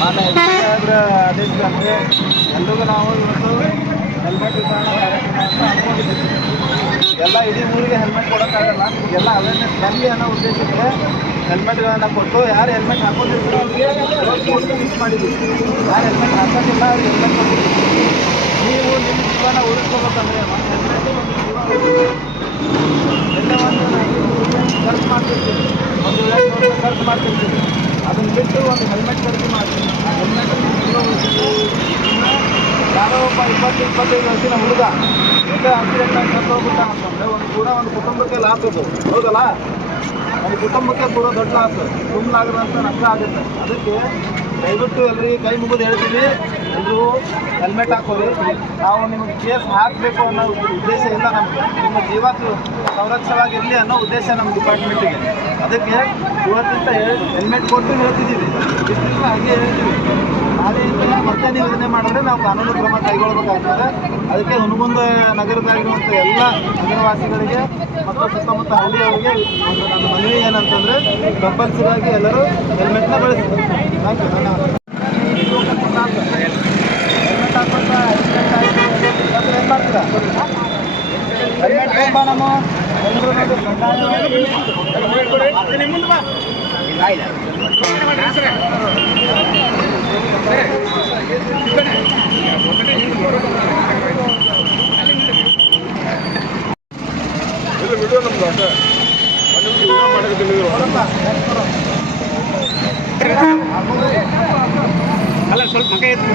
ಮಾನ್ಯ ಸಾಹೇಬ್ರ ಆದೇಶದಂತೆ ಎಲ್ರಿಗೂ ನಾವು ಇವತ್ತು ಹೆಲ್ಮೆಟ್ ವಿತರಣಾ ಕಾರ್ಯಕ್ರಮ ಅಂತ ಅಂದ್ಕೊಂಡಿದ್ದೀವಿ. ಎಲ್ಲ ಇಡೀ ಊರಿಗೆ ಹೆಲ್ಮೆಟ್ ಕೊಡೋಕ್ಕಾಗಲ್ಲ, ಎಲ್ಲ ಅವೇರ್ನೆಸ್ ಬರಲಿ ಅನ್ನೋ ಉದ್ದೇಶಕ್ಕೆ ಹೆಲ್ಮೆಟ್ಗಳನ್ನು ಕೊಟ್ಟು ಯಾರು ಹೆಲ್ಮೆಟ್ ಹಾಕೊಂಡಿರ್ತೀರೋ ಅವ್ರಿಗೆ ಮಿಸ್ ಮಾಡಿದ್ದೀವಿ. ಯಾರು ಹೆಲ್ಮೆಟ್ ಹಾಕೋದಿಲ್ಲ ಅವ್ರಿಗೆ ಹೆಲ್ಮೆಟ್ ಕೊಟ್ಟಿದ್ದೀವಿ. ನೀವು ನಿಮ್ಮ ಜೀವನ ಉಳಿಸ್ಕೋಬೇಕಂದ್ರೆ ಒಂದು ಹೆಲ್ಮೆಟ್ ಒಂದು ಜೀವ ಎಲ್ಲೇ ಒಂದು ಖರ್ಚು ಮಾಡ್ತಿರ್ತೀವಿ, ಒಂದು $200 ಖರ್ಚು ಮಾಡ್ತಿರ್ತೀವಿ. ಅದನ್ನು ಬಿಟ್ಟು ಒಂದು ಹೆಲ್ಮೆಟ್ ಖರೀದಿ ಮಾಡ್ತೀವಿ. ಆ ಹೆಲ್ಮೆಟ್ ಯಾರೋ ಒಬ್ಬ 20-25 ವರ್ಷದ ಹುಡುಗ ಎಲ್ಲೇ ಆಕ್ಸಿಡೆಂಟ್ ಆಗಿ ಸತ್ತು ಹೋಗ್ಬಿಟ್ಟ ಅಂತಂದರೆ ಒಂದು ಕುಟುಂಬಕ್ಕೆ ಲಾಸ್ ಅದು, ಹೌದಲ್ಲ? ಒಂದು ಕುಟುಂಬಕ್ಕೆ ಪೂರ ದೊಡ್ಡ ಲಾಸ್, ಸುಮ್ಮನಾಗದಂತ ನಷ್ಟ ಆಗುತ್ತೆ. ಅದಕ್ಕೆ ದಯವಿಟ್ಟು ಎಲ್ಲರಿಗೆ ಕೈ ಮುಗಿದು ಹೇಳ್ತೀವಿ, ಎಲ್ಲರೂ ಹೆಲ್ಮೆಟ್ ಹಾಕೋರಿ. ನಾವು ನಿಮಗೆ ಕೇಸ್ ಹಾಕಬೇಕು ಅನ್ನೋ ಉದ್ದೇಶ ಇಲ್ಲ ನಮಗೆ, ನಿಮ್ಮ ಜೀವ ಸಂರಕ್ಷಣವಾಗಿರಲಿ ಅನ್ನೋ ಉದ್ದೇಶ ನಮ್ಮ ಡಿಪಾರ್ಟ್ಮೆಂಟಿಗೆ. ಅದಕ್ಕೆ ಇವತ್ತಿಂದ ಹೆಲ್ಮೆಟ್ ಕೊಟ್ಟು ಹೇಳ್ತಿದ್ದೀವಿ, ಇಷ್ಟಿಂದ ಹಾಗೆ ಹೇಳ್ತೀವಿ. ನಾಳೆಯಿಂದ ಮತ್ತೆ ನೀವು ಇದನ್ನೇ ಮಾಡಿದ್ರೆ ನಾವು ಕಾನೂನು ಕ್ರಮ ಕೈಗೊಳ್ಳಬೇಕಾಗ್ತದೆ. ಅದಕ್ಕೆ ಹುನಗುಂದ ನಗರದಾಗಿರುವಂಥ ಎಲ್ಲ ನಗರವಾಸಿಗಳಿಗೆ ಮತ್ತು ಸುತ್ತಮುತ್ತ ಹಳ್ಳಿಯವರಿಗೆ ಒಂದು ನನ್ನ ಮನವಿ ಏನಂತಂದರೆ ಕಂಪಲ್ಸರಿಯಾಗಿ ಎಲ್ಲರೂ ಹೆಲ್ಮೆಟ್ನ ಬಳಸ್ತಾರೆ. Thank you. ಧನ್ಯವಾದ. ಹೆಲ್ಮೆಟ್ ಹಾಕೊಂಡ ಆಕ್ಸಿಡೆಂಟ್ ಆಯಿತು ಏನು ಮಾಡ್ತೀರಾ? ಹೆಲ್ಮೆಟ್ ತುಂಬ ನಮ್ಮ ಎಲ್ಲರೂ ಕಡ್ಡಾಯವಾಗಿ ವಿಡಿಯೋ ನಮ್ದು ಅಲ್ಲ ಸ್ವಲ್ಪ ಮಗ ಇತ್ತು